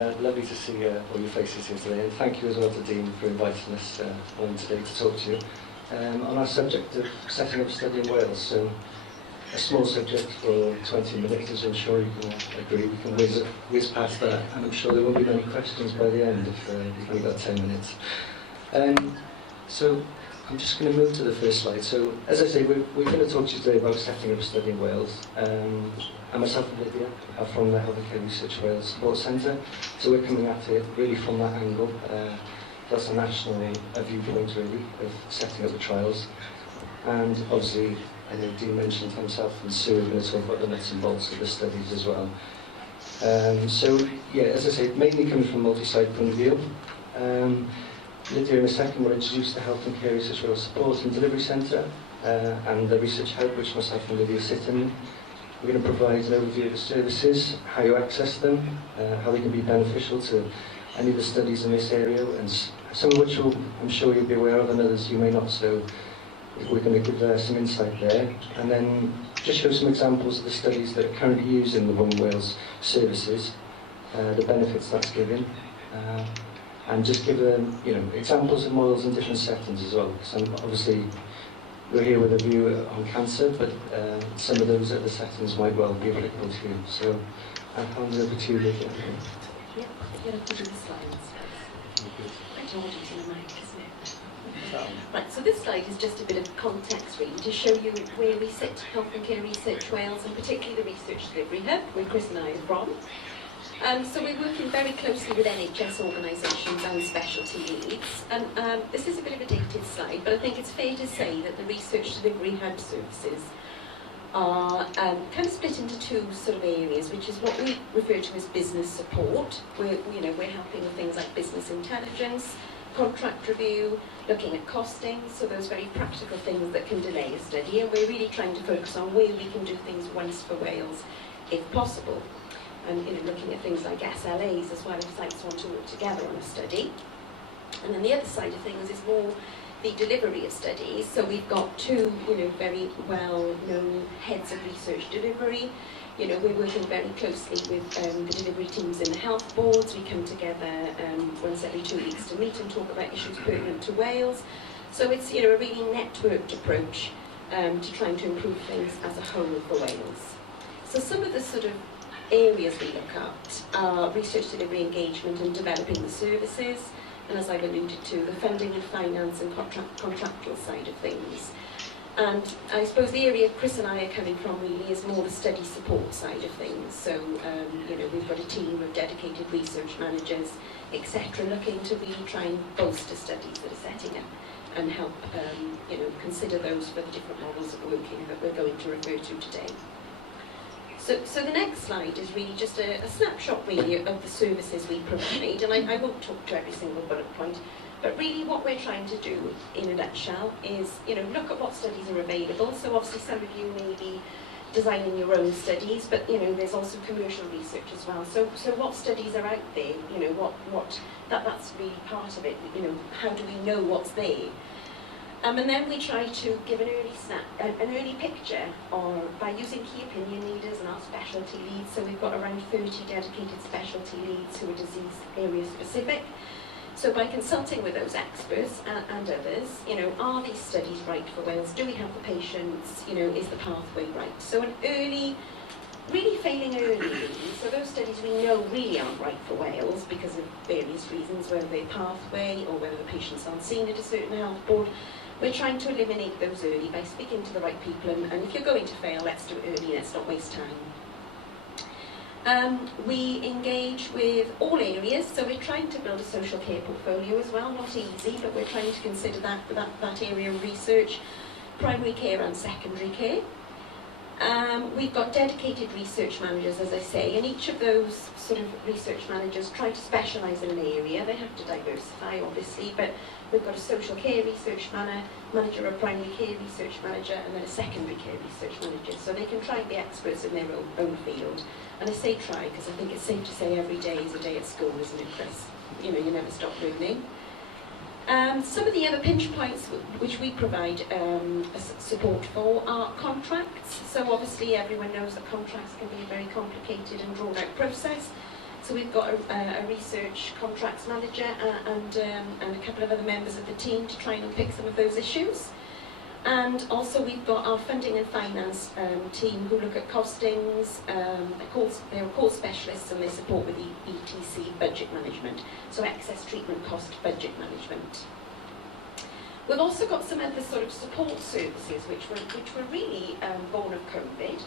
Lovely to see all your faces here today, and thank you as well to Dean for inviting us on today to talk to you on our subject of setting up a study in Wales. So, a small subject for 20 minutes, as I'm sure you can agree. We can whiz past that, and I'm sure there won't be many questions by the end if you've only got 10 minutes. So, I'm just going to move to the first slide. So, as I say, we're going to talk to you today about setting up a study in Wales. And myself and Lydia are from the Healthcare Research Wales Support Centre, so we're coming at it really from that angle. That's a national viewpoint really of setting up the trials. And obviously, I know Dean mentioned himself and Sue are going to talk about the nuts and bolts of the studies as well. So, yeah, as I say, mainly coming from a multi-site point of view. Lydia in a second will introduce the Health and Care Research Wales Support and Delivery Centre and the Research Hub, which myself and Lydia sit in. We're going to provide an overview of the services, how you access them, how they can be beneficial to any of the studies in this area, and some of which I'm sure you'll be aware of and others you may not, so we're going to give some insight there. And then just show some examples of the studies that are currently using the One Wales services, the benefits that's giving, and just give them examples of models in different settings as well. So obviously, we're here with a view on cancer, but some of those other settings might well be applicable to you. So I'll hand over to you, Lydia. Yeah, you're going to do the slides. Quite an audience in the mic, isn't it? Right, so this slide is just a bit of context really to show you where we sit, Health and Care Research Wales, and particularly the Research Delivery Hub, where Chris and I are from. So we're working very closely with NHS organisations and specialty leads, and this is a bit of a dated slide, but I think it's fair to say that the Research Delivery Hub services are kind of split into two sort of areas, which is what we refer to as business support. We're helping with things like business intelligence, contract review, looking at costing, so those very practical things that can delay a study, and we're really trying to focus on where we can do things once for Wales, if possible. And looking at things like SLAs as well, if sites want to work together on a study. And then the other side of things is more the delivery of studies. So we've got two, very well-known heads of research delivery. We're working very closely with the delivery teams in the health boards. We come together once every 2 weeks to meet and talk about issues pertinent to Wales. So it's a really networked approach to trying to improve things as a whole for Wales. So some of the sort of areas we look at are research delivery engagement and developing the services, and as I've alluded to, the funding and finance and contractual side of things. And I suppose the area Chris and I are coming from really is more the study support side of things. So, we've got a team of dedicated research managers, etc., looking to really try and bolster studies that are setting up and help, consider those for the different models of working that we're going to refer to today. So the next slide is really just a snapshot really of the services we provide, and I won't talk to every single bullet point, but really what we're trying to do in a nutshell is look at what studies are available. So obviously some of you may be designing your own studies, but there's also commercial research as well. So what studies are out there? That's really part of it. How do we know what's there? And then we try to give an early picture by using key opinion leaders and our specialty leads. So we've got around 30 dedicated specialty leads who are disease area specific. So by consulting with those experts and others, are these studies right for Wales? Do we have the patients? Is the pathway right? So really failing early. So those studies we know really aren't right for Wales because of various reasons, whether they're pathway or whether the patients aren't seen at a certain health board. We're trying to eliminate those early by speaking to the right people, and if you're going to fail, let's do it early, let's not waste time. We engage with all areas, so we're trying to build a social care portfolio as well. Not easy, but we're trying to consider that area of research, primary care and secondary care. We've got dedicated research managers, as I say, and each of those sort of research managers try to specialise in an area. They have to diversify, obviously, but we've got a social care research manager, a primary care research manager, and then a secondary care research manager. So they can try and be experts in their own field. And I say try because I think it's safe to say every day is a day at school, isn't it, Chris? You never stop learning. Some of the other pinch points which we provide support for are contracts. So obviously everyone knows that contracts can be a very complicated and drawn out process. So we've got a research contracts manager and a couple of other members of the team to try and unpick some of those issues. And also we've got our funding and finance team who look at costings. They're called specialists and they support with the ETC budget management, so excess treatment cost budget management. We've also got some other sort of support services which were really born of COVID,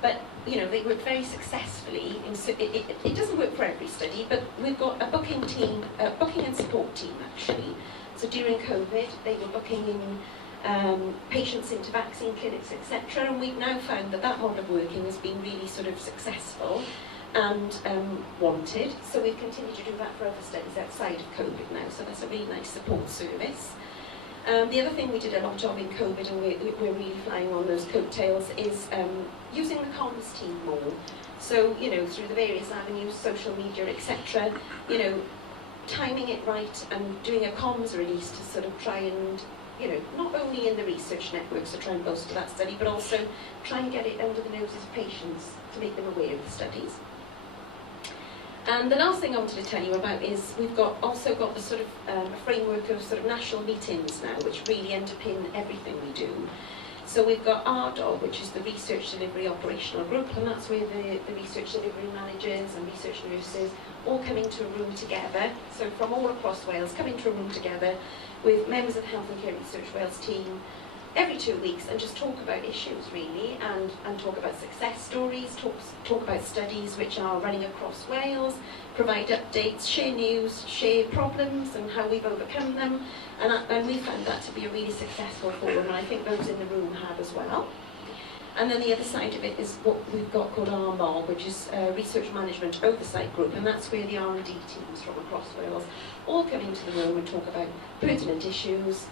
but you know, they work very successfully. It doesn't work for every study, but we've got a booking team, a booking and support team actually. So during COVID, they were booking in patients into vaccine clinics, etc. And we've now found that that model of working has been really sort of successful and wanted. So we've continued to do that for other studies outside of COVID now. So that's a really nice support service. The other thing we did a lot of in COVID, and we're really flying on those coattails, is using the comms team more. So, you know, through the various avenues, social media, etc., you know, timing it right and doing a comms release to sort of try and, you know, not only in the research networks to try and bolster that study, but also try and get it under the noses of patients to make them aware of the studies. And the last thing I wanted to tell you about is we've also got the sort of a framework of sort of national meetings now, which really underpin everything we do. So we've got RDOG, which is the Research Delivery Operational Group, and that's where the research delivery managers and research nurses all come into a room together. So from all across Wales, come into a room together with members of the Health and Care Research Wales team every 2 weeks and just talk about issues really, and talk about success stories, talk about studies which are running across Wales, provide updates, share news, share problems and how we've overcome them, and we found that to be a really successful forum, and I think those in the room have as well. And then the other side of it is what we've got called RMOG, which is Research Management Oversight Group, and that's where the R&D teams from across Wales all come into the room and talk about pertinent issues.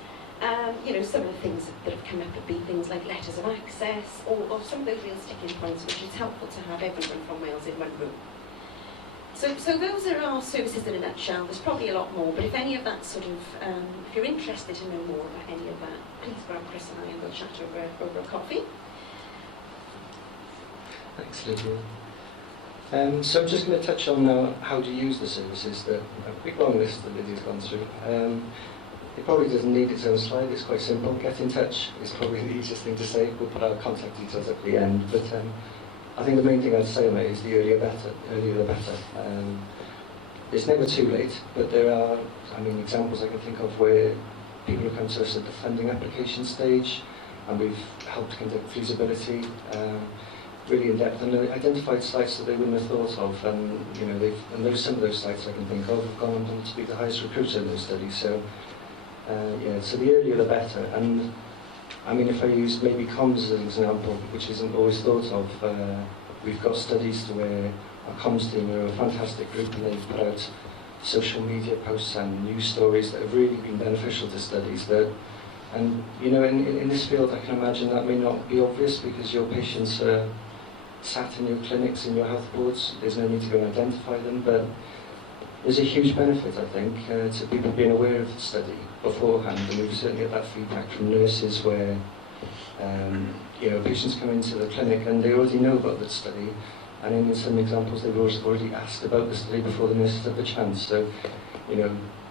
You know, some of the things that have come up would be things like letters of access, or some of those real sticking points, which is helpful to have everyone from Wales in one room. So those are our services in a nutshell. There's probably a lot more, but if any of that sort of, if you're interested to know more about any of that, please grab Chris and I and we'll chat over a coffee. Thanks, Lydia. So I'm just going to touch on now how to use the services, a big long list that Lydia's gone through. It probably doesn't need its own slide, it's quite simple. Get in touch is probably the easiest thing to say. We'll put our contact details at the end, but I think the main thing I'd say on it is the earlier the better. It's never too late, but there are, examples I can think of where people have come to us at the funding application stage, and we've helped conduct feasibility, really in depth, and identified sites that they wouldn't have thought of, and some of those sites I can think of have gone on to be the highest recruiter in those studies. So. So the earlier the better, and if I use maybe comms as an example, which isn't always thought of, we've got studies to where our comms team are a fantastic group and they've put out social media posts and news stories that have really been beneficial to studies. And in this field I can imagine that may not be obvious because your patients are sat in your clinics, in your health boards, there's no need to go and identify them, but there's a huge benefit, I think, to people being aware of the study beforehand, and we've certainly had that feedback from nurses where patients come into the clinic and they already know about the study, and in some examples they've already asked about the study before the nurses have the chance. So,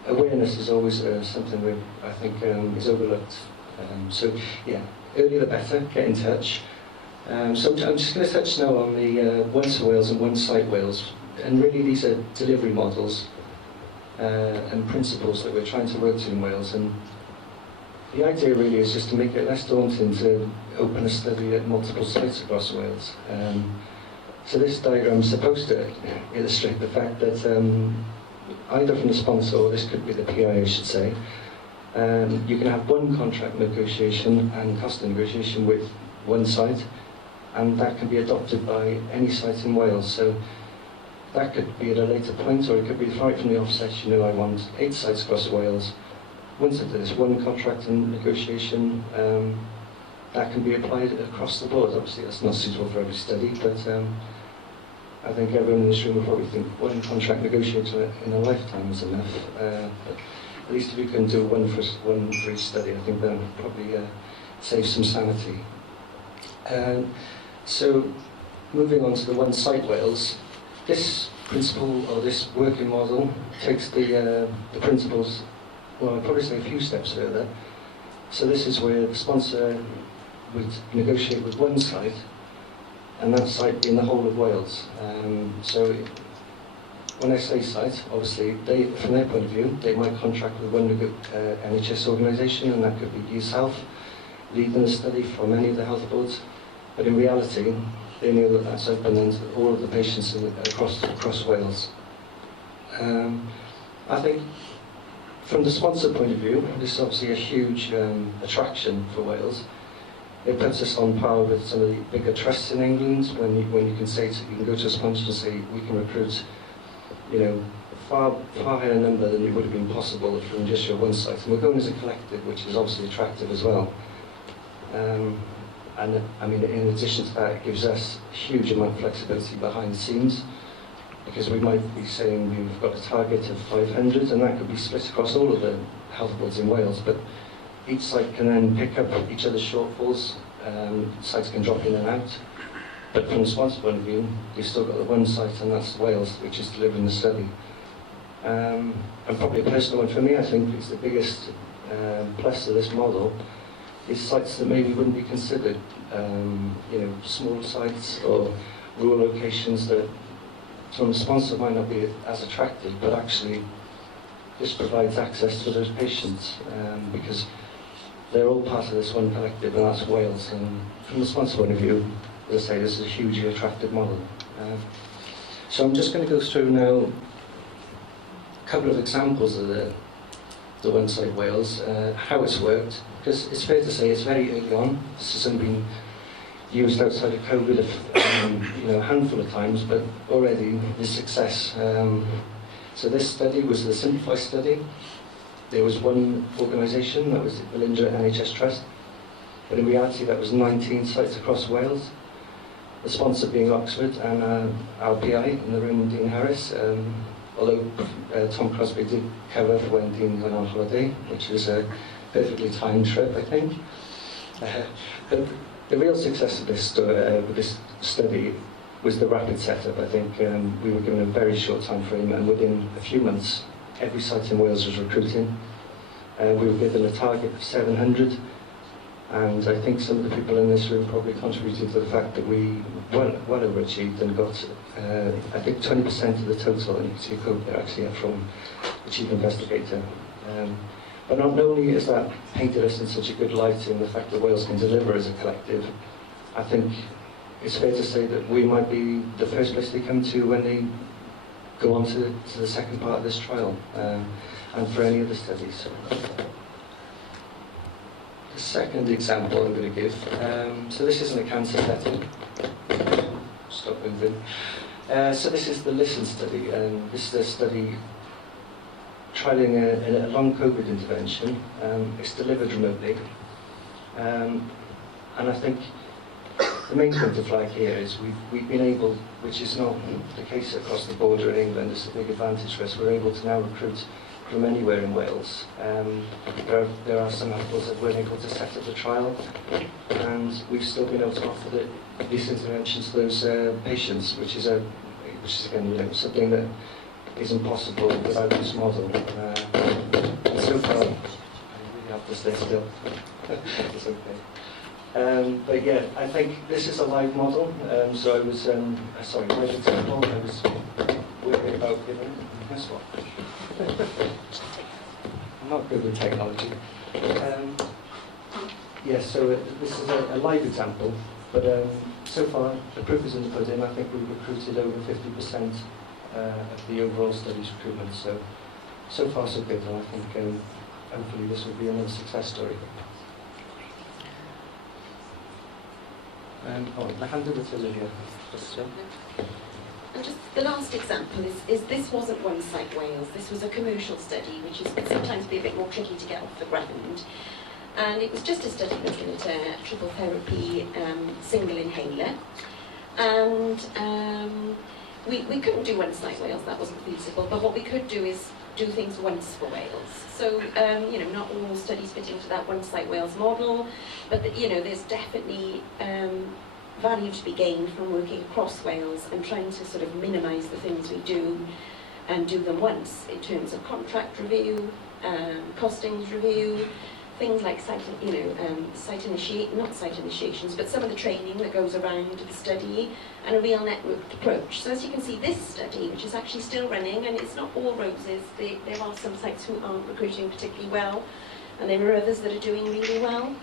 awareness is always something that I think is overlooked. Earlier the better, get in touch. So I'm just going to touch now on the Once Wales and One Site Wales. And really these are delivery models and principles that we're trying to work to in Wales, and the idea really is just to make it less daunting to open a study at multiple sites across Wales. So this diagram is supposed to illustrate the fact that either from the sponsor, or this could be the PI I should say, you can have one contract negotiation and cost negotiation with one site, and that can be adopted by any site in Wales. So that could be at a later point, or it could be right from the offset. I want 8 sites across Wales. Once I do this one contract and negotiation, that can be applied across the board. Obviously that's not suitable for every study, but I think everyone in this room will probably think one contract negotiator in a lifetime is enough. But at least if you can do one for each study, I think that would probably save some sanity. So moving on to the One Site Wales, this principle, or this working model, takes the principles, well, I'd probably say a few steps further. So this is where the sponsor would negotiate with one site, and that site being the whole of Wales. So when I say site, obviously, from their point of view, they might contract with one NHS organisation, and that could be yourself, leading the study from any of the health boards. But in reality, they know that that's open to all of the patients across Wales. I think from the sponsor point of view, this is obviously a huge attraction for Wales. It puts us on par with some of the bigger trusts in England when you can say you can go to a sponsor and say we can recruit, far higher number than it would have been possible from just your one site. And we're going as a collective, which is obviously attractive as well. And I mean, in addition to that, it gives us a huge amount of flexibility behind the scenes, because we might be saying we've got a target of 500, and that could be split across all of the health boards in Wales, but each site can then pick up each other's shortfalls. Sites can drop in and out. But from the sponsor point of view, you've still got the one site, and that's Wales, which is delivering the study. And probably a personal one for me, I think, is the biggest plus of this model, is sites that maybe wouldn't be considered, small sites or rural locations that from the sponsor might not be as attractive, but actually this provides access to those patients, because they're all part of this one collective, and that's Wales. And from the sponsor point of view, as I say, this is a hugely attractive model. So I'm just going to go through now a couple of examples of the one site Wales, how it's worked, because it's fair to say it's very early on. This has only been used outside of COVID a handful of times, but already the success. So this study was the Simplify study. There was one organisation, that was the Lydia NHS Trust, but in reality that was 19 sites across Wales. The sponsor being Oxford, and our PI in the room, Dean Harris, although Tom Crosby did cover when Dean went on holiday, which was a perfectly timed trip, I think. But the real success of this study was the rapid setup. I think we were given a very short time frame, and within a few months, every site in Wales was recruiting. We were given a target of 700, and I think some of the people in this room probably contributed to the fact that we well overachieved and got, I think, 20% of the total, and you can see a quote there actually from the Chief Investigator. But not only is that painted us in such a good light in the fact that Wales can deliver as a collective, I think it's fair to say that we might be the first place they come to when they go on to the second part of this trial, and for any of the studies. The second example I'm going to give, so this isn't a cancer setting. Stop moving. So this is the LISTEN study, and this is a study trialling a long COVID intervention. It's delivered remotely, and I think the main point to flag here is we've been able, which is not the case across the border in England, it's a big advantage for us, we're able to now recruit from anywhere in Wales. There are some hospitals that weren't able to set up the trial, and we've still been able to offer this intervention to those patients, which is again something that isn't possible without this model. So far, I really have to stay still. It's okay. But yeah, I think this is a live model. So I was, live example. I was worried about giving. Guess what? I'm not good with technology. Yes, so this is a live example, but so far the proof is in the pudding. I think we've recruited over 50% of the overall study's recruitment. So far so good, and I think hopefully this will be another success story. I hand over to Lydia. And just the last example is this wasn't one site Wales, this was a commercial study, which is sometimes be a bit more tricky to get off the ground. And it was just a study looking at a triple therapy single inhaler. And we couldn't do one site Wales, that wasn't feasible, but what we could do is do things once for Wales. So, not all studies fit into that one site Wales model, but there's definitely value to be gained from working across Wales and trying to sort of minimise the things we do and do them once in terms of contract review, costings review, things like site initiations, but some of the training that goes around the study, and a real networked approach. So as you can see, this study, which is actually still running, and it's not all roses, there are some sites who aren't recruiting particularly well, and there are others that are doing really well.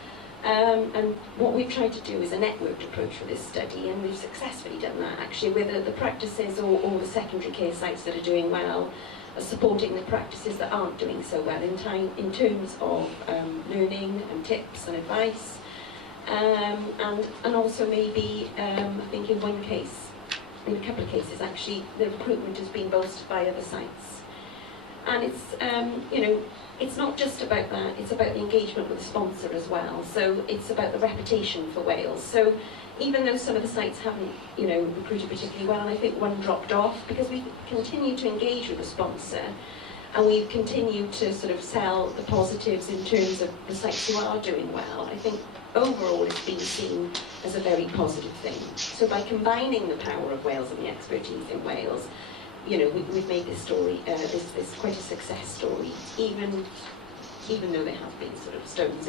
And what we've tried to do is a networked approach for this study, and we've successfully done that actually, whether the practices or the secondary care sites that are doing well are supporting the practices that aren't doing so well in terms of learning and tips and advice, and also maybe I think in one case, in a couple of cases actually, the recruitment has been bolstered by other sites, and it's it's not just about that, it's about the engagement with the sponsor as well. So it's about the reputation for Wales. So even though some of the sites haven't, recruited particularly well, and I think one dropped off, because we continue to engage with the sponsor, and we continue to sort of sell the positives in terms of the sites who are doing well, I think overall it's been seen as a very positive thing. So by combining the power of Wales and the expertise in Wales, we've made this story, this quite a success story, even though there have been sort of stones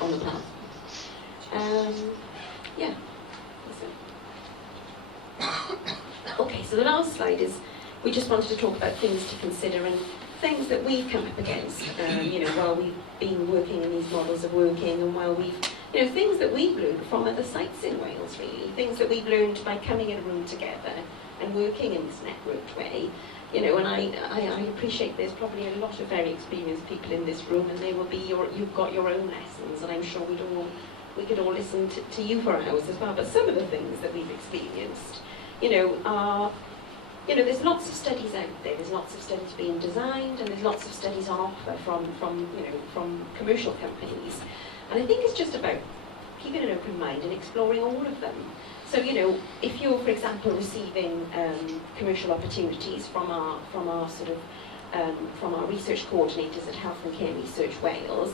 on the path. Yeah. Okay, so the last slide is, we just wanted to talk about things to consider and things that we've come up against, while we've been working in these models of working, and while we've, things that we've learned from other sites in Wales, really, things that we've learned by coming in a room together and working in this networked way. And I appreciate there's probably a lot of very experienced people in this room, and they will be you've got your own lessons, and I'm sure we could all listen to you for hours as well. But some of the things that we've experienced, are, there's lots of studies out there, there's lots of studies being designed, and there's lots of studies on offer from commercial companies. And I think it's just about keeping an open mind and exploring all of them. So, if you're, for example, receiving commercial opportunities from our research coordinators at Health and Care Research Wales,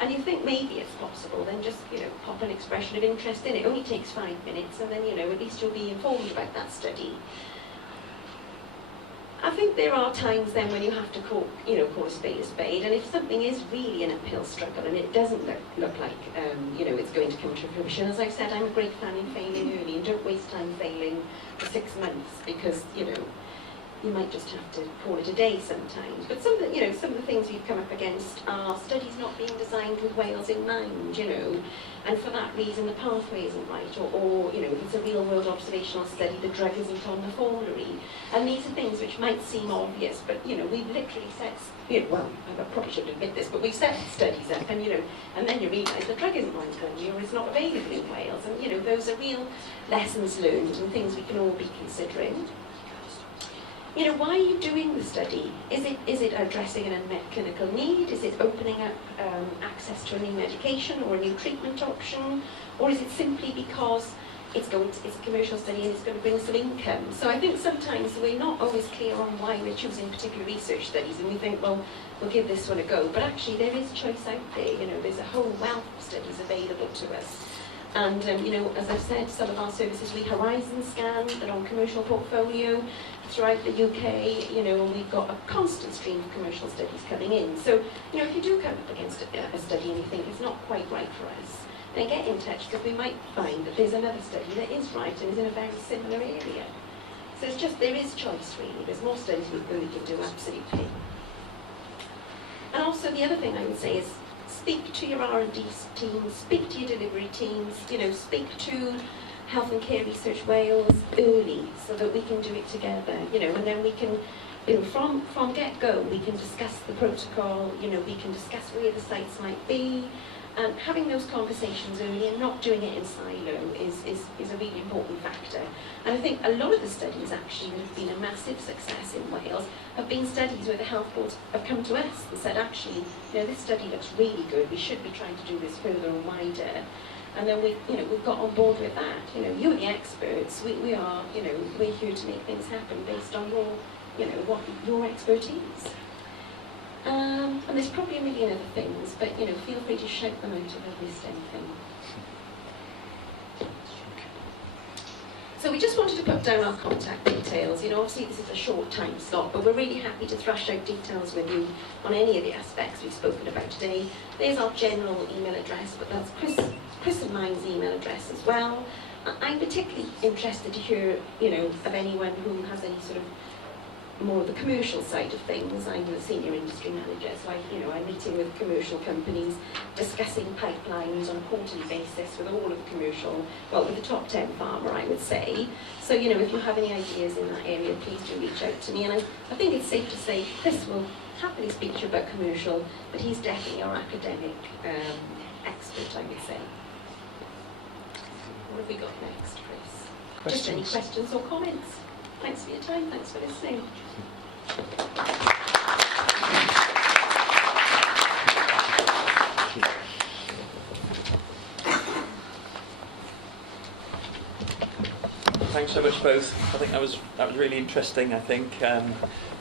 and you think maybe it's possible, then just, pop an expression of interest in it. It only takes 5 minutes, and then, at least you'll be informed about that study. I think there are times then when you have to call a spade, and if something is really an uphill struggle and it doesn't look like, it's going to come to fruition, as I've said, I'm a great fan in failing early, and don't waste time failing for 6 months, because, you might just have to call it a day sometimes. But some of the things we've come up against are studies not being designed with Wales in mind, and for that reason the pathway isn't right, or if it's a real-world observational study, the drug isn't on the formulary. And these are things which might seem obvious, but we've literally set, well, I probably shouldn't admit this, but we've set studies up, and and then you realise the drug isn't on the formulary, or it's not available in Wales, and those are real lessons learned and things we can all be considering. Why are you doing the study? Is it addressing an unmet clinical need? Is it opening up access to a new medication or a new treatment option? Or is it simply because it's a commercial study and it's going to bring some income? So I think sometimes we're not always clear on why we're choosing particular research studies, and we think, well, we'll give this one a go. But actually there is choice out there. There's a whole wealth of studies available to us. And, as I've said, some of our services, we horizon scan their own commercial portfolio throughout the UK, and we've got a constant stream of commercial studies coming in. So, if you do come up against a study and you think it's not quite right for us, then get in touch, because we might find that there's another study that is right and is in a very similar area. So it's just, there is choice really. There's more studies we can do, absolutely. And also the other thing I would say is, speak to your R&D teams, speak to your delivery teams, speak to Health and Care Research Wales early, so that we can do it together, and then we can, from get-go, we can discuss the protocol, we can discuss where the sites might be, and having those conversations early and not doing it in silo is a really important factor. And I think a lot of the studies actually that have been a massive success in Wales have been studies where the health boards have come to us and said, actually, this study looks really good, we should be trying to do this further and wider. And then we've got on board with that. You're the experts, we are, we're here to make things happen based on your expertise. And there's probably a million other things, but feel free to shout them out if I've missed anything. So we just wanted to put down our contact details. You know, obviously this is a short time slot, but we're really happy to thrash out details with you on any of the aspects we've spoken about today. There's our general email address, but that's Chris and mine's email address as well. I'm particularly interested to hear, you know, of anyone who has any sort of more of the commercial side of things. I'm the senior industry manager, so I'm meeting with commercial companies, discussing pipelines on a quarterly basis with all of the commercial, well, with the top 10 pharma, I would say. So, you know, if you have any ideas in that area, please do reach out to me. And I think it's safe to say Chris will happily speak to you about commercial, but he's definitely our academic expert, I would say. What have we got next, Chris? Just any questions or comments? Thanks for your time, thanks for listening. Thanks so much both. I think that was really interesting. I think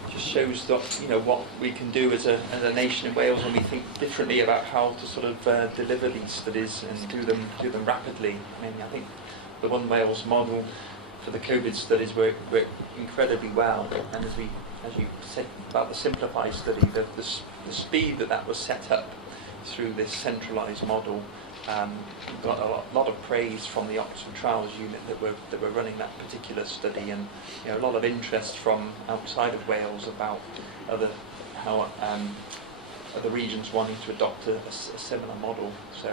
just shows that, you know, what we can do as a nation in Wales when we think differently about how to sort of deliver these studies and do them rapidly. I mean, I think the One Wales model for the COVID studies worked incredibly well, and as you said about the Simplify study, the speed that was set up through this centralised model got a lot of praise from the Oxford Trials unit that were running that particular study, and you know, a lot of interest from outside of Wales about other regions wanting to adopt a similar model. So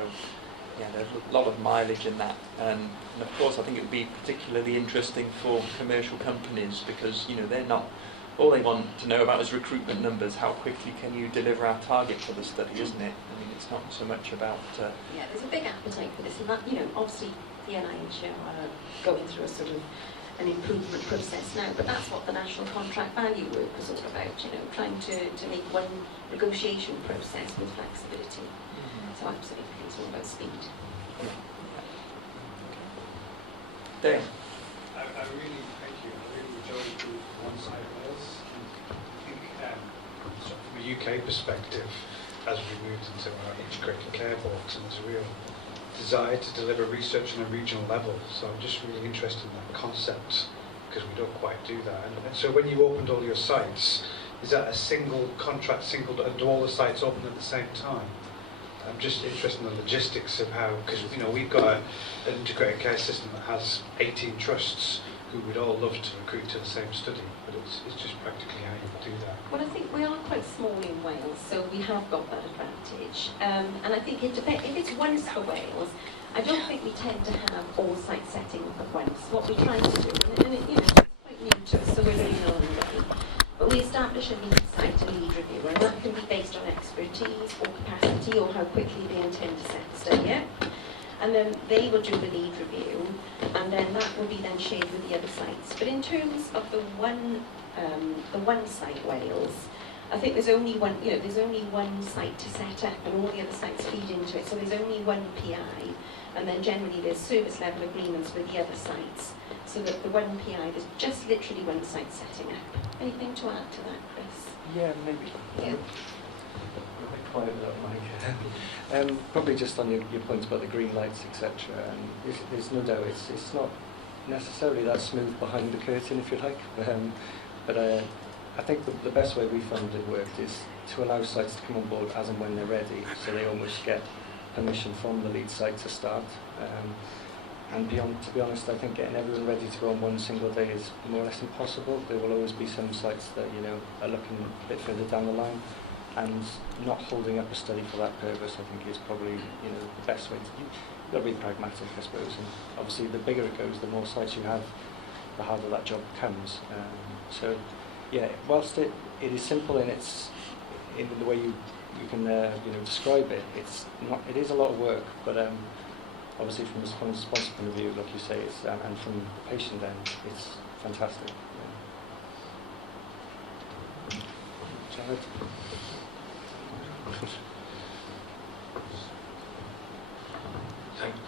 yeah, there's a lot of mileage in that, and of course I think it would be particularly interesting for commercial companies, because you know, they're not, all they want to know about is recruitment numbers. How quickly can you deliver our target for the study, isn't it? I mean, it's not so much about yeah, there's a big appetite for this, and that, you know, obviously the NIH are going through a sort of an improvement process now, but that's what the national contract value work was all about, you know, trying to make one negotiation process with flexibility. So absolutely, it's all about speed. Dave? I really, thank you. I really enjoyed the one side of Wales. I think so from a UK perspective, as we moved into our integrated care boards, and there's a real desire to deliver research on a regional level. So I'm just really interested in that concept, because we don't quite do that. And so when you opened all your sites, is that a single contract, do all the sites open at the same time? I'm just interested in the logistics of how, because you know, we've got an integrated care system that has 18 trusts who would all love to recruit to the same study, but it's just practically how you do that. Well, I think we are quite small in Wales, so we have got that advantage. And I think it depends. If it's once for Wales, I don't think we tend to have all site setting up at once. What we're trying to do, and it, you know, it's quite new to us, so we're really on the way. But we establish a lead site and lead reviewer, and that can be based on expertise or capacity or how quickly they intend to set the study up. And then they will do the lead review, and then that will be then shared with the other sites. But in terms of the one site Wales, I think there's only one, you know, there's only one site to set up, and all the other sites feed into it. So there's only one PI, and then generally there's service level agreements with the other sites. So that the one PI, there's just literally one site setting up. Anything to add to that, Chris? Yeah, maybe. Yeah. Quiet without mic. Probably just on your points about the green lights, etc. There's no doubt it's not necessarily that smooth behind the curtain, if you like. But I think the best way we found it worked is to allow sites to come on board as and when they're ready, so they almost get permission from the lead site to start. And to be honest, I think getting everyone ready to go on one single day is more or less impossible. There will always be some sites that, you know, are looking a bit further down the line, and not holding up a study for that purpose, I think, is probably, you know, the best way to. You've got to be pragmatic, I suppose. And obviously, the bigger it goes, the more sites you have, the harder that job becomes. So, yeah, whilst it is simple in the way you can you know, describe it, it is a lot of work, but obviously from the sponsor point of view, like you say, it's, and from the patient end, it's fantastic. Yeah. Jared?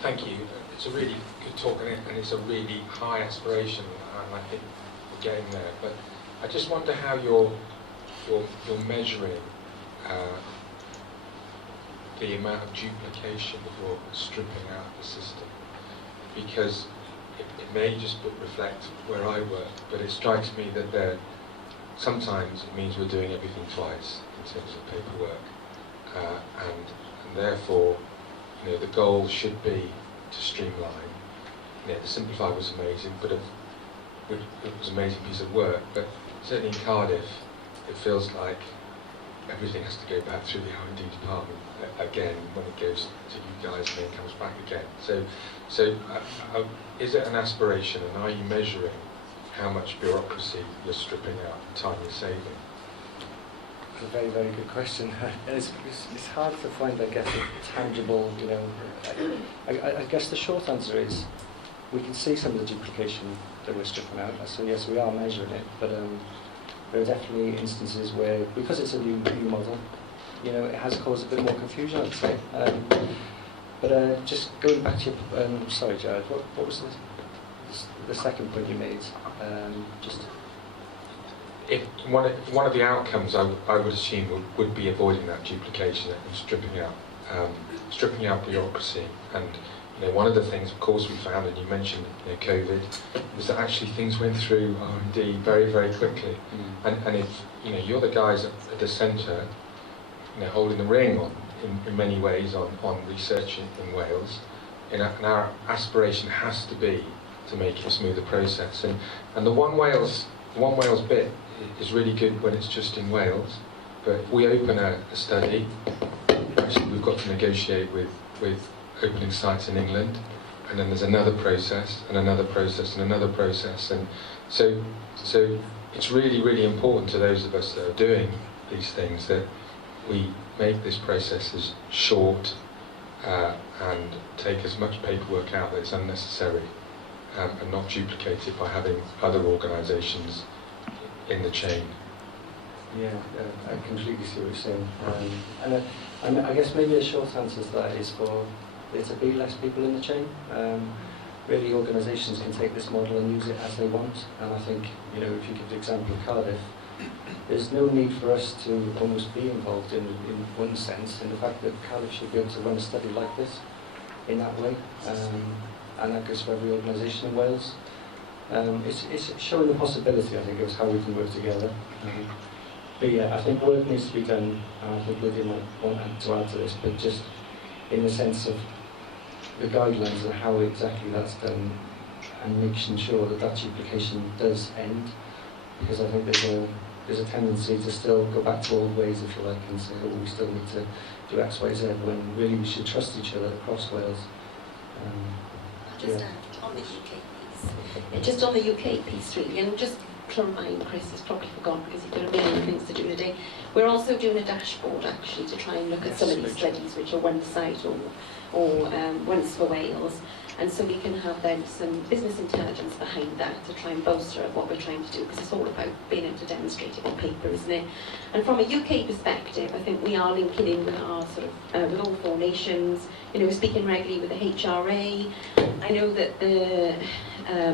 Thank you. It's a really good talk, and it's a really high aspiration, and I think we're getting there. But I just wonder how you're measuring the amount of duplication that you're stripping out of the system, because it may just reflect where I work, but it strikes me that sometimes it means we're doing everything twice in terms of paperwork, and therefore, the goal should be to streamline. The Simplify was amazing, but it was an amazing piece of work. But certainly in Cardiff, it feels like everything has to go back through the R&D department again when it goes to you guys and then comes back again. So is it an aspiration, and are you measuring how much bureaucracy you're stripping out and time you're saving? It's a very, very good question. And it's hard to find, I guess, a tangible, I guess the short answer is we can see some of the duplication that we're stripping out. So yes, we are measuring it, but there are definitely instances where, because it's a new model, it has caused a bit more confusion, I'd say. But just going back to your, sorry, Jared, what was the second point you made? Just. If one of the outcomes I would assume would be avoiding that duplication and stripping out bureaucracy. And one of the things, of course, we found, and you mentioned COVID, was that actually things went through R&D very, very quickly. And if you're the guys at the centre, holding the ring on in many ways on research in Wales, and our aspiration has to be to make it a smoother process. And the One Wales bit is really good when it's just in Wales, but if we open a study, actually we've got to negotiate with opening sites in England, and then there's another process and another process and another process, and so it's really, really important to those of us that are doing these things that we make this process as short and take as much paperwork out that's unnecessary, and not duplicated by having other organisations in the chain. Yeah, I completely see what you're saying. And I guess maybe a short answer to that is for there to be less people in the chain. Really, organisations can take this model and use it as they want. And I think, if you give the example of Cardiff, there's no need for us to almost be involved in one sense, in the fact that Cardiff should be able to run a study like this in that way. And that goes for every organisation in Wales. It's showing the possibility, I think, of how we can work together. But yeah, I think work needs to be done, and I think Lydia might want to add to this, but just in the sense of the guidelines and how exactly that's done, and making sure that that duplication does end, because I think there's a tendency to still go back to old ways, if you like, and say, oh, we still need to do X, Y, Z, when really we should trust each other across Wales. Just on the UK piece. Just on the UK piece, really, and just to remind Chris, he's probably forgotten because he's got a million things to do today. We're also doing a dashboard, actually, to try and look at some of these studies which are one site or one's for Wales, and so we can have then some business intelligence behind that to try and bolster what we're trying to do, because it's all about being able to demonstrate it on paper, isn't it? And from a UK perspective, I think we are linking in with our sort of with all 4 nations. We're speaking regularly with the HRA. I know that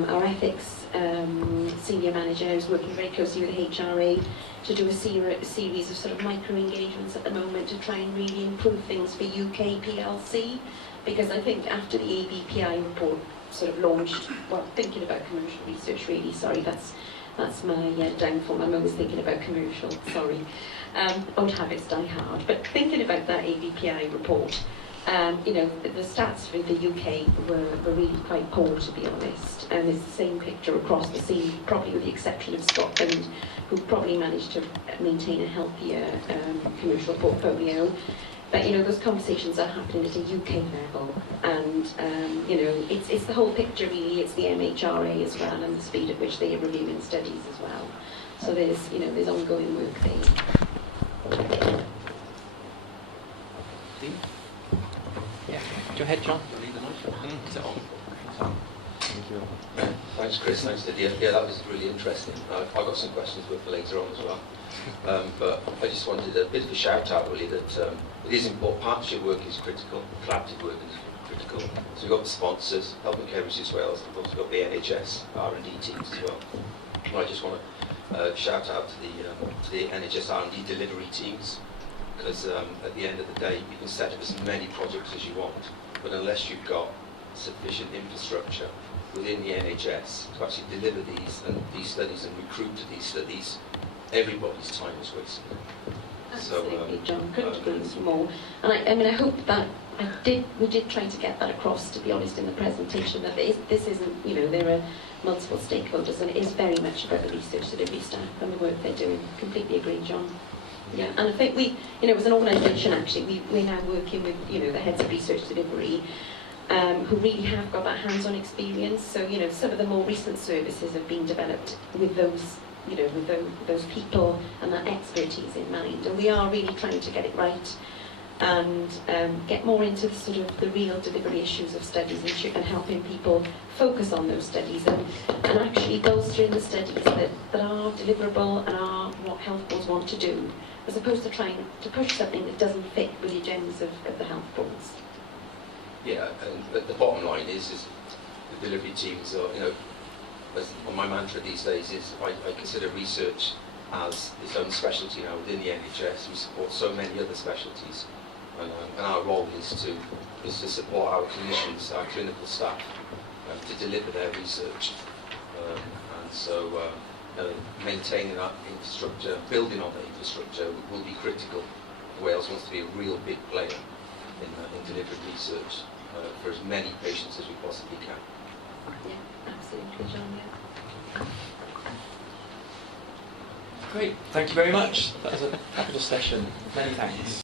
our ethics senior manager is working very closely with the HRA to do a series of sort of micro engagements at the moment to try and really improve things for UK PLC, because I think after the ABPI report sort of launched, well, thinking about commercial research, really, sorry, that's my downfall. I'm always thinking about commercial, sorry. Old habits die hard. But thinking about that ABPI report, the stats for the UK were really quite poor, to be honest. And it's the same picture across the sea, probably with the exception of Scotland, who probably managed to maintain a healthier commercial portfolio. But those conversations are happening at a UK level, and it's the whole picture really. It's the MHRA as well, and the speed at which they are reviewing studies as well. So there's ongoing work there. Yeah, go ahead, John. Thank you. Thanks, Chris. Thanks, Lydia. Yeah, that was really interesting. I've got some questions for later on as well. But I just wanted a bit of a shout out, really, that it is important. Partnership work is critical. Collaborative work is critical. So we've got the sponsors, Health and Care Research Wales, and we've also got the NHS R&D teams as well. And I just want to shout out to the NHS R&D delivery teams, because at the end of the day, you can set up as many projects as you want, but unless you've got sufficient infrastructure, within the NHS to actually deliver these studies and recruit to these studies, everybody's time is wasted. Absolutely, John. Couldn't agree with you more. And I mean, I hope that we did try to get that across, to be honest, in the presentation, that this isn't, you know, there are multiple stakeholders, and it is very much about the research delivery staff and the work they're doing. Completely agree, John. Yeah, and I think we, you know, as an organisation, actually, we're now working with, you know, the heads of research delivery, who really have got that hands-on experience. So, you know, some of the more recent services have been developed with those, you know, with those people and that expertise in mind. And we are really trying to get it right and get more into the sort of the real delivery issues of studies and helping people focus on those studies and actually bolstering the studies that are deliverable and are what health boards want to do, as opposed to trying to push something that doesn't fit with the agendas of the health boards. Yeah, and the bottom line is the delivery teams are, you know, my mantra these days is I consider research as its own specialty now within the NHS. We support so many other specialties, and our role is to support our clinicians, our clinical staff, to deliver their research. And so maintaining that infrastructure, building on that infrastructure will be critical. Wales wants to be a real big player in delivering research for as many patients as we possibly can. Yeah, absolutely, John. Yeah. Great, thank you very much. That was a fabulous session. Many thanks.